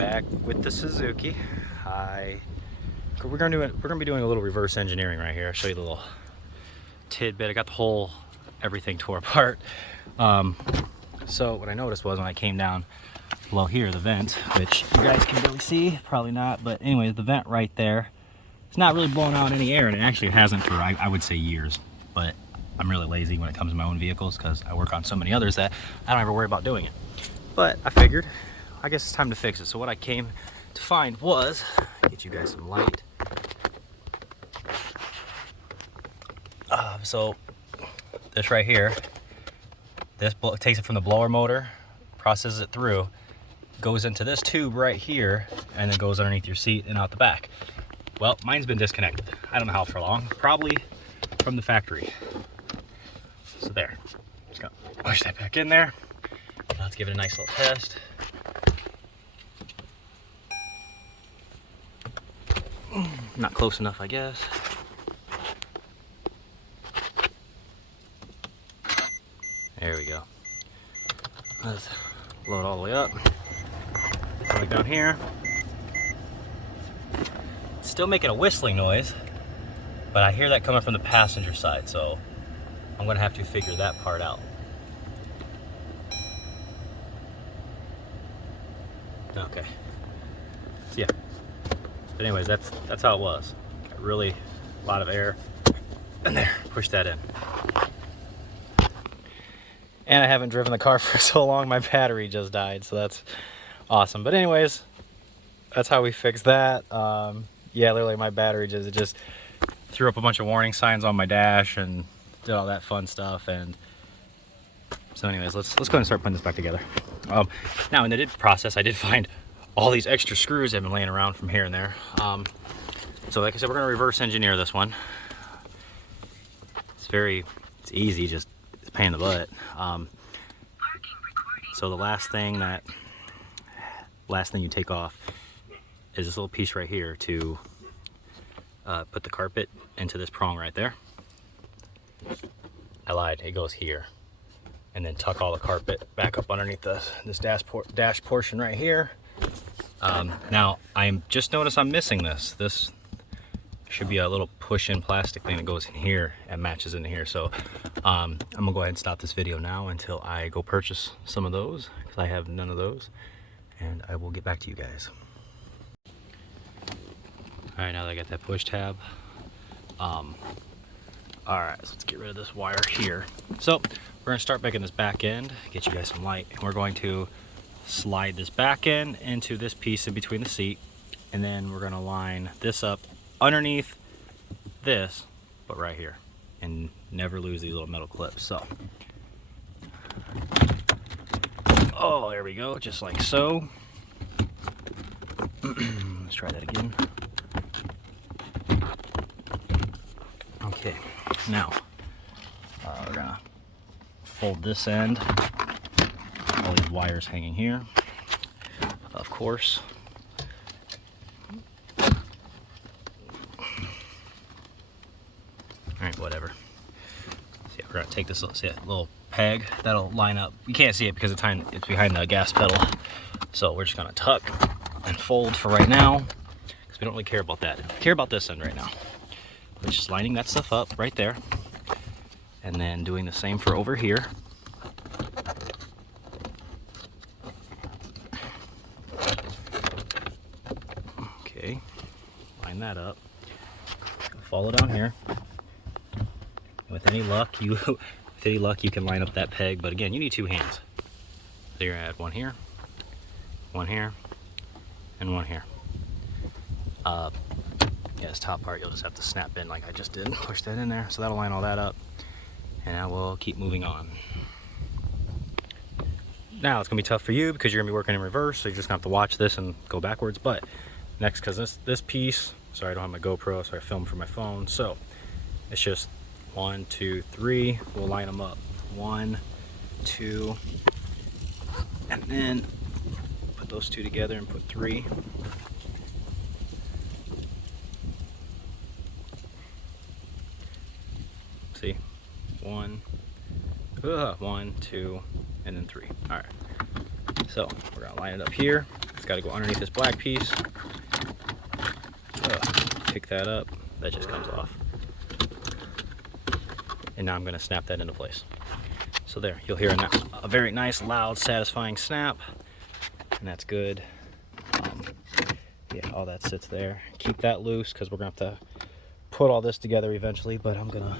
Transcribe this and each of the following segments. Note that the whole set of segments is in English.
back with the Suzuki. We're gonna be doing a little reverse engineering right here. I'll show you the little tidbit. I got the whole everything tore apart. So what I noticed was when I came down below here, the vent, which you guys can really see, probably not, but anyways, the vent right there, it's not really blowing out any air, and it actually hasn't for I would say years. But I'm really lazy when it comes to my own vehicles because I work on so many others that I don't ever worry about doing it. But I figured, I guess it's time to fix it. So what I came to find was, get you guys some light. So this right here, this takes it from the blower motor, processes it through, goes into this tube right here, and then goes underneath your seat and out the back. Well, mine's been disconnected. I don't know how for long, probably from the factory. So there, just gonna push that back in there. Let's give it a nice little test. Not close enough, I guess. There we go. Let's load all the way up. Right down here. It's still making a whistling noise, but I hear that coming from the passenger side, so I'm gonna have to figure that part out. Okay. So yeah. But anyways, that's how it was. Got really a lot of air. And there, push that in. And I haven't driven the car for so long, my battery just died, so that's awesome. But anyways, that's how we fixed that. Yeah, literally my battery just threw up a bunch of warning signs on my dash and did all that fun stuff. And so anyways, let's go ahead and start putting this back together. Now in the process, I did find all these extra screws that have been laying around from here and there. So like I said, we're gonna reverse engineer this one. It's easy, just it's a pain in the butt. So the last thing you take off is this little piece right here to put the carpet into this prong right there. I lied, it goes here. And then tuck all the carpet back up underneath this dash portion right here. Now I just noticed I'm missing this. This should be a little push-in plastic thing that goes in here and matches into here. So I'm gonna go ahead and stop this video now until I go purchase some of those, because I have none of those, and I will get back to you guys. All right, now that I got that push tab, all right, so let's get rid of this wire here. So we're gonna start making this back end, get you guys some light, and we're going to slide this back end into this piece in between the seat, and then we're gonna line this up underneath this, but right here, and never lose these little metal clips. So, oh, there we go, just like so. Let's try that again. Okay, now we're gonna fold this end, all these wires hanging here, of course. All right, whatever. So yeah, we're gonna take this little peg that'll line up. You can't see it because it's behind the gas pedal. So we're just gonna tuck and fold for right now, because we don't really care about that. We care about this end right now. We're just lining that stuff up right there, and then doing the same for over here. Okay, line that up. Follow down here. With any luck, you can line up that peg, but again, you need two hands. So you're gonna add one here, and one here. Yeah, this top part you'll just have to snap in like I just did. Push that in there, so that'll line all that up, and I will keep moving on. Now it's gonna be tough for you because you're gonna be working in reverse, so you're just gonna have to watch this and go backwards. But next, because this piece, sorry, I don't have my GoPro, so I film from my phone. So it's just 1, 2, 3. We'll line them up. 1, 2, and then put those two together and put 3. See, 1, 1, 2, and then 3. All right. So we're gonna line it up here. It's got to go underneath this black piece. Pick that up. That just comes off. And now I'm going to snap that into place. So there, you'll hear a very nice, loud, satisfying snap. And that's good. Yeah, all that sits there. Keep that loose because we're going to have to put all this together eventually, but I'm gonna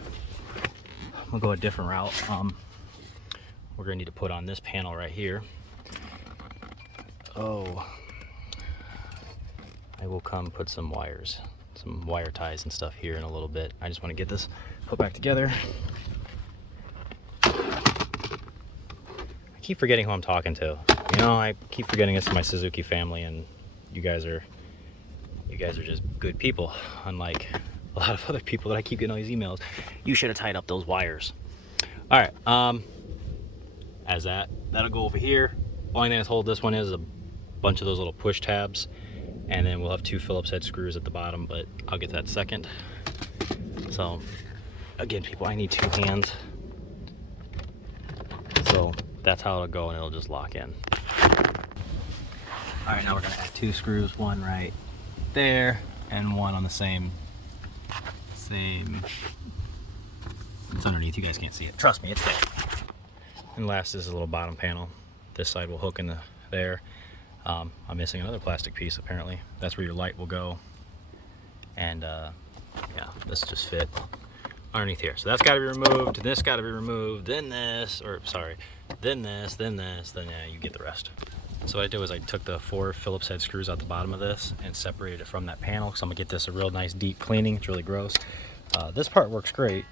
go a different route. We're gonna need to put on this panel right here. Oh, I will come put some wires, some wire ties and stuff here in a little bit. I just want to get this put back together. I keep forgetting who I'm talking to. You know, I keep forgetting it's my Suzuki family, and you guys are just good people, unlike a lot of other people that I keep getting all these emails. You should have tied up those wires. All right, that'll go over here. Only thing that's hold this one is a bunch of those little push tabs, and then we'll have 2 Phillips head screws at the bottom, but I'll get that second. So again, people, I need 2 hands. So that's how it'll go, and it'll just lock in. All right, now we're gonna add 2 screws, one right there and one on the same. It's underneath, you guys can't see it. Trust me, it's there. And last is a little bottom panel. This side will hook in there. I'm missing another plastic piece apparently. That's where your light will go. And yeah, this just fit underneath here. So that's got to be removed, and this got to be removed, then this, or sorry, then this, then this, then yeah, you get the rest. So what I did was I took the 4 Phillips head screws out the bottom of this and separated it from that panel, so I'm gonna get this a real nice deep cleaning. It's really gross. This part works great,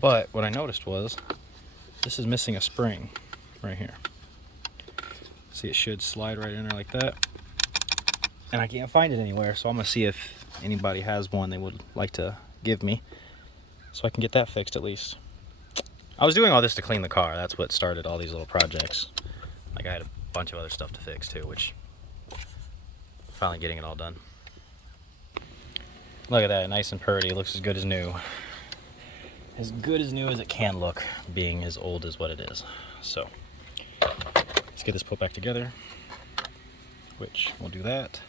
but what I noticed was this is missing a spring right here. See, it should slide right in there like that, and I can't find it anywhere, so I'm gonna see if anybody has one they would like to give me so I can get that fixed at least. I was doing all this to clean the car. That's what started all these little projects. Like, I had a bunch of other stuff to fix too, which finally getting it all done. Look at that, nice and purty. It looks as good as new. As good as new as it can look, being as old as what it is. So let's get this put back together, which we'll do that.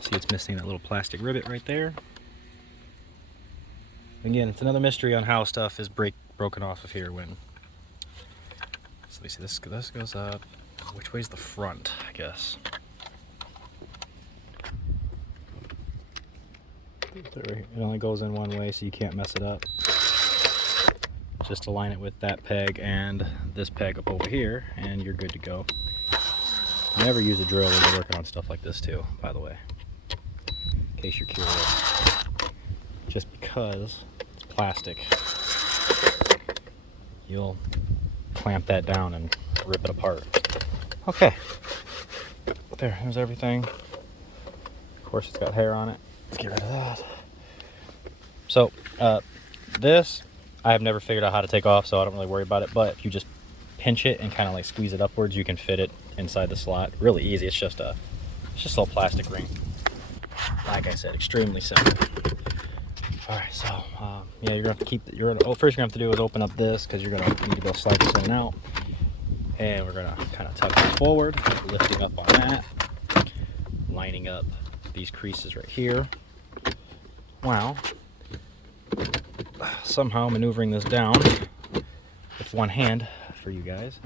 See, it's missing that little plastic rivet right there. Again, it's another mystery on how stuff is broken off of here when. So you see, this goes up. Which way's the front, I guess? It only goes in one way, so you can't mess it up. Just align it with that peg and this peg up over here, and you're good to go. Never use a drill when you're working on stuff like this too, by the way, in case you're curious. Just because it's plastic, you'll clamp that down and rip it apart. Okay, there's everything. Of course, it's got hair on it. Let's get rid of that. So this I have never figured out how to take off, so I don't really worry about it, but if you just pinch it and kind of like squeeze it upwards, you can fit it inside the slot really easy. It's just a little plastic ring. Like I said, extremely simple. All right, so yeah, you're gonna have to keep. First you're gonna have to do is open up this, because you're gonna need to go slide this in and out. And we're gonna kind of tuck this forward, lifting up on that, lining up these creases right here. Wow. Somehow maneuvering this down with one hand for you guys.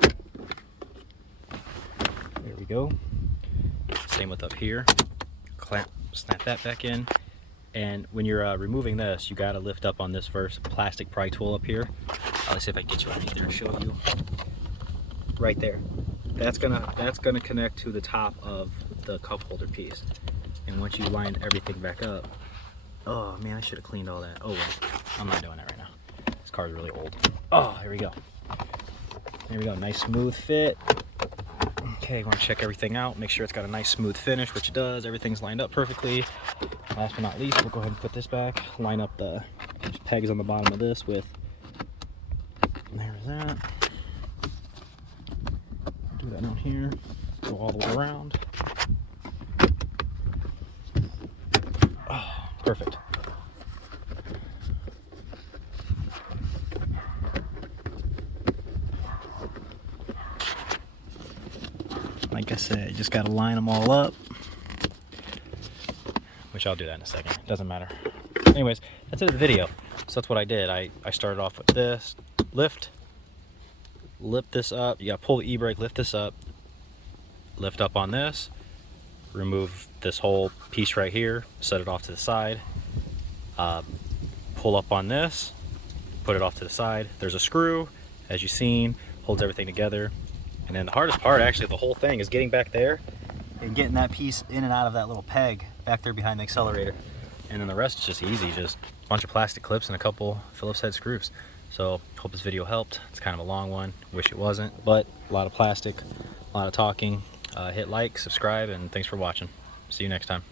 There we go. Same with up here. Clamp, snap that back in. And when you're removing this, you got to lift up on this first plastic pry tool up here. Let's see if I can get you underneath there and show you. Right there. That's gonna connect to the top of the cup holder piece. And once you line everything back up, oh man, I should have cleaned all that. Oh well, I'm not doing that right now. This car is really old. Oh, here we go. There we go, nice smooth fit. Okay, we want to check everything out, make sure it's got a nice smooth finish, which it does. Everything's lined up perfectly. Last but not least, we'll go ahead and put this back. Line up the pegs on the bottom of this with, there's that. Do that down here, go all the way around. Oh, perfect. like I said, you just got to line them all up, which I'll do that in a second. Doesn't matter. Anyways, that's it of the video. So that's what I did. I started off with this, lift this up. You got to pull the e-brake, lift this up, lift up on this, remove this whole piece right here, set it off to the side, pull up on this, put it off to the side. There's a screw, as you've seen, holds everything together. And then the hardest part, actually, the whole thing is getting back there and getting that piece in and out of that little peg back there behind the accelerator. And then the rest is just easy, just a bunch of plastic clips and a couple Phillips head screws. So hope this video helped. It's kind of a long one, wish it wasn't, but a lot of plastic, a lot of talking. Hit like, subscribe, and thanks for watching. See you next time.